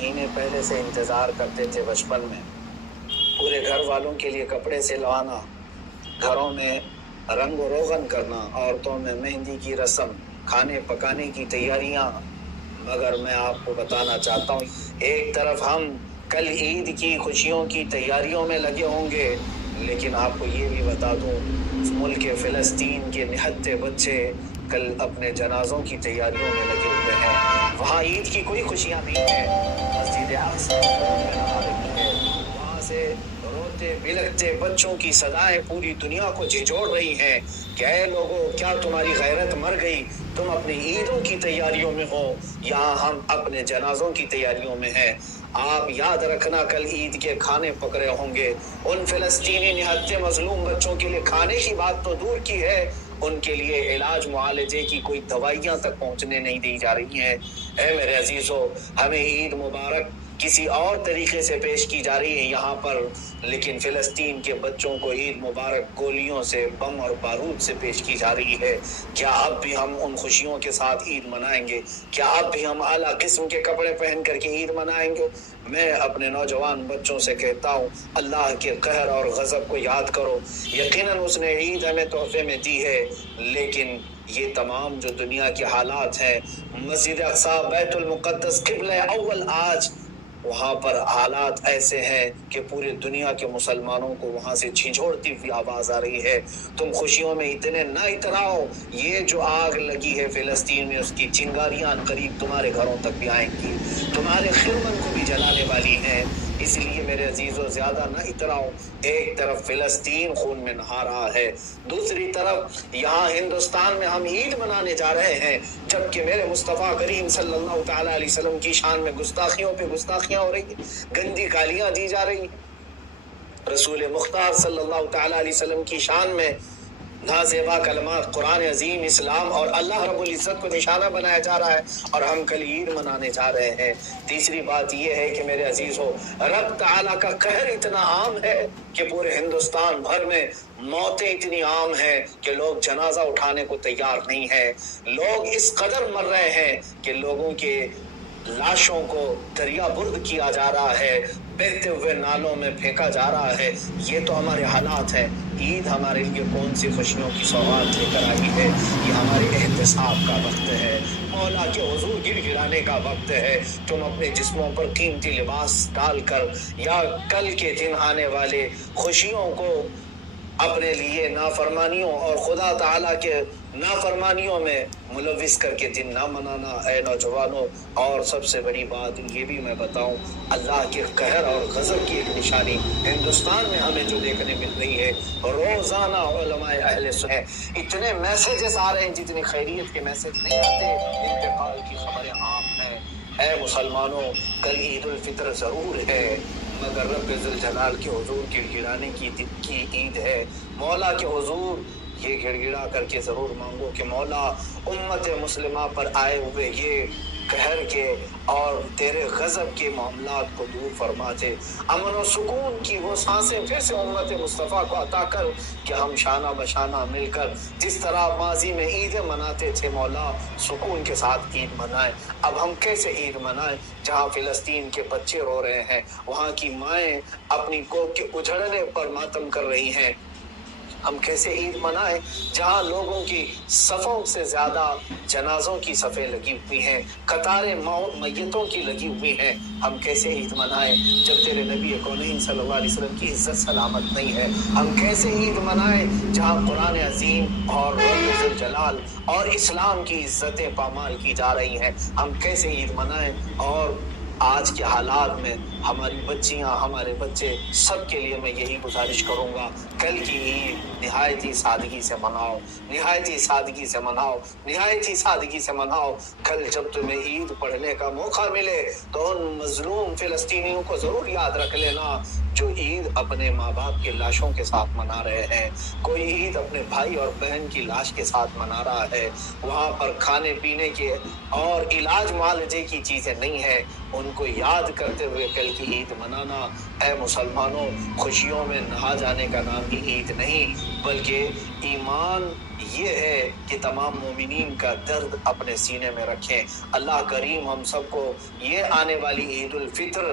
مہینے پہلے سے انتظار کرتے تھے بچپن میں، پورے گھر والوں کے لیے کپڑے سلوانا، گھروں میں رنگ و روغن کرنا، عورتوں میں مہندی کی رسم، کھانے پکانے کی تیاریاں۔ مگر میں آپ کو بتانا چاہتا ہوں، ایک طرف ہم کل عید کی خوشیوں کی تیاریوں میں لگے ہوں گے، لیکن آپ کو یہ بھی بتا دوں، ملک فلسطین کے نہتے بچے کل اپنے جنازوں کی تیاریوں میں لگے ہوئے ہیں۔ وہاں عید کی کوئی خوشیاں نہیں ہیں، مسجد اقصی خون میں نہا رہی ہے، وہاں سے روتے بلکتے بچوں کی صدائیں پوری دنیا کو جھنجھوڑ رہی ہیں کہ اے لوگوں، کیا تمہاری غیرت مر گئی؟ تم اپنی عیدوں کی تیاریوں میں ہو، یہاں ہم اپنے جنازوں کی تیاریوں میں ہیں۔ آپ یاد رکھنا، کل عید کے کھانے پک رہے ہوں گے، ان فلسطینی نہتے مظلوم بچوں کے لیے کھانے کی بات تو دور کی ہے، ان کے لیے علاج معالجے کی کوئی دوائیاں تک پہنچنے نہیں دی جا رہی ہیں۔ اے میرے عزیزو، ہمیں عید مبارک کسی اور طریقے سے پیش کی جا رہی ہے یہاں پر، لیکن فلسطین کے بچوں کو عید مبارک گولیوں سے، بم اور بارود سے پیش کی جا رہی ہے۔ کیا اب بھی ہم ان خوشیوں کے ساتھ عید منائیں گے؟ کیا اب بھی ہم اعلیٰ قسم کے کپڑے پہن کر کے عید منائیں گے؟ میں اپنے نوجوان بچوں سے کہتا ہوں، اللہ کے قہر اور غضب کو یاد کرو۔ یقیناً اس نے عید ہمیں تحفے میں دی ہے، لیکن یہ تمام جو دنیا کے حالات ہیں، مسجد اقصی، بیت المقدس، قبلہ اول، آج وہاں پر حالات ایسے ہیں کہ پوری دنیا کے مسلمانوں کو وہاں سے جھنجھوڑتی ہوئی آواز آ رہی ہے، تم خوشیوں میں اتنے نہ اتراؤ، یہ جو آگ لگی ہے فلسطین میں، اس کی چنگاریاں قریب تمہارے گھروں تک بھی آئیں گی، تمہارے خرمن کو بھی جلانے والی ہیں۔ اس لیے میرے عزیزو، زیادہ نہ اتراؤ۔ ایک طرف فلسطین خون میں نہا رہا ہے، دوسری طرف یہاں ہندوستان میں ہم عید منانے جا رہے ہیں، جبکہ میرے مصطفیٰ کریم صلی اللہ تعالیٰ علیہ وسلم کی شان میں گستاخیوں پہ گستاخیاں ہو رہی ہیں، گندی گالیاں دی جا رہی ہیں۔ رسول مختار صلی اللہ تعالیٰ علیہ وسلم کی شان میں نازیبا کلمات، قرآن عظیم، اسلام اور اللہ رب العزت کو نشانہ بنایا جا رہا ہے، اور ہم کل عید منانے جا رہے ہیں۔ تیسری بات یہ ہے کہ میرے عزیزو، رب تعالیٰ کا قہر اتنا عام ہے کہ پورے ہندوستان بھر میں موتیں اتنی عام ہیں کہ لوگ جنازہ اٹھانے کو تیار نہیں ہیں۔ لوگ اس قدر مر رہے ہیں کہ لوگوں کے لاشوں کو دریا برد کیا جا رہا ہے، بہتے ہوئے نالوں میں پھینکا جا رہا ہے۔ یہ تو ہمارے حالات ہیں۔ عید ہمارے لیے کون سی خوشیوں کی سوغات لے کر آئی ہے؟ یہ ہمارے احتساب کا وقت ہے، مولا کے حضور گر گرانے کا وقت ہے۔ تم اپنے جسموں پر قیمتی لباس ڈال کر، یا کل کے دن آنے والے خوشیوں کو اپنے لیے نافرمانیوں اور خدا تعالیٰ کے نافرمانیوں میں ملوث کر کے دن نہ منانا اے نوجوانوں۔ اور سب سے بڑی بات یہ بھی میں بتاؤں، اللہ کے قہر اور غضب کی ایک نشانی ہندوستان میں ہمیں جو دیکھنے مل رہی ہے، روزانہ علماء اہل سنت اتنے میسیجز آ رہے ہیں جتنی خیریت کے میسیج نہیں آتے، انتقال کی خبریں عام ہیں۔ اے مسلمانوں، کل عید الفطر ضرور ہے، مگر رب ذوالجلال کے حضور گڑ گڑانے کی عید ہے۔ مولا کے حضور یہ گڑ گڑا کر کے ضرور مانگو کہ مولا، امت مسلمہ پر آئے ہوئے یہ قہر کے اور تیرے غضب کے معاملات کو دور فرما دے، امن و سکون کی وہ سانسیں پھر سے امت مصطفیٰ کو عطا کر کہ ہم شانہ بشانہ مل کر جس طرح ماضی میں عیدیں مناتے تھے، مولا سکون کے ساتھ عید منائیں۔ اب ہم کیسے عید منائیں جہاں فلسطین کے بچے رو رہے ہیں، وہاں کی مائیں اپنی کوکھ کے اجڑنے پر ماتم کر رہی ہیں؟ ہم کیسے عید منائیں جہاں لوگوں کی صفوں سے زیادہ جنازوں کی صفیں لگی ہوئی ہیں، قطاریں میتوں کی لگی ہوئی ہیں؟ ہم کیسے عید منائیں جب تیرے نبی کونین صلی اللہ علیہ وسلم کی عزت سلامت نہیں ہے؟ ہم کیسے عید منائیں جہاں قرآن عظیم اور رب ذوالجلال اور اسلام کی عزتیں پامال کی جا رہی ہیں؟ ہم کیسے عید منائیں؟ اور آج کے حالات میں ہماری بچیاں، ہمارے بچے، سب کے لیے میں یہی گزارش کروں گا، کل کی عید نہایت ہی سادگی سے مناؤ، نہایت ہی سادگی سے مناؤ، نہایت ہی سادگی سے مناؤ۔ کل جب تمہیں عید پڑھنے کا موقع ملے تو ان مظلوم فلسطینیوں کو ضرور یاد رکھ لینا جو عید اپنے ماں باپ کے لاشوں کے ساتھ منا رہے ہیں۔ کوئی عید اپنے بھائی اور بہن کی لاش کے ساتھ منا رہا ہے، وہاں پر کھانے پینے کے اور علاج معالجے کی چیزیں نہیں ہیں، ان کو یاد کرتے ہوئے کل کی عید منانا۔ اے مسلمانوں، خوشیوں میں نہا جانے کا نام ہی عید نہیں، بلکہ ایمان یہ ہے کہ تمام مومنین کا درد اپنے سینے میں رکھیں۔ اللہ کریم ہم سب کو یہ آنے والی عید الفطر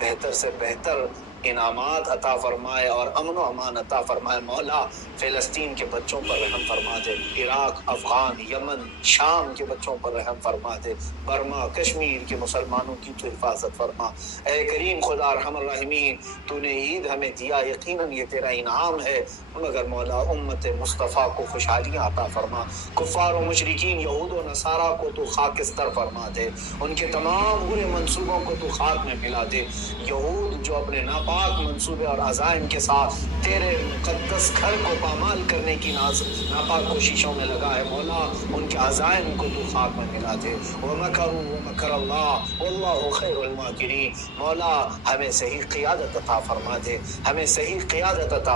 بہتر سے بہتر انعامات عطا فرمائے اور امن و امان عطا فرمائے۔ مولا فلسطین کے بچوں پر رحم فرما دے، عراق، افغان، یمن، شام کے بچوں پر رحم فرما دے، برما، کشمیر کے مسلمانوں کی تو حفاظت فرما۔ اے کریم خدا ارحم الراحمین، تو نے عید ہمیں دیا، یقیناً یہ تیرا انعام ہے، مگر مولا امت مصطفیٰ کو خوشحالیاں عطا فرما۔ کفار و مشرکین یہود و نصارہ کو تو خاکستر فرما دے، ان کے تمام برے منصوبوں کو تو خاک میں ملا دے۔ یہود جو اپنے ناپاک منصوبے اور عزائم کے ساتھ تیرے مقدس گھر کو پامال کرنے کی ناپاک کوششوں میں لگا ہے، مولا ان کے عزائم کو تو خاک میں ملا دے۔ وَمَكَرُوا وَمَكَرَ اللَّهُ وَاللَّهُ خَيْرُ الْمَاكِرِينَ۔ مولا ہمیں صحیح قیادت عطا فرما دے، ہمیں صحیح قیادت عطا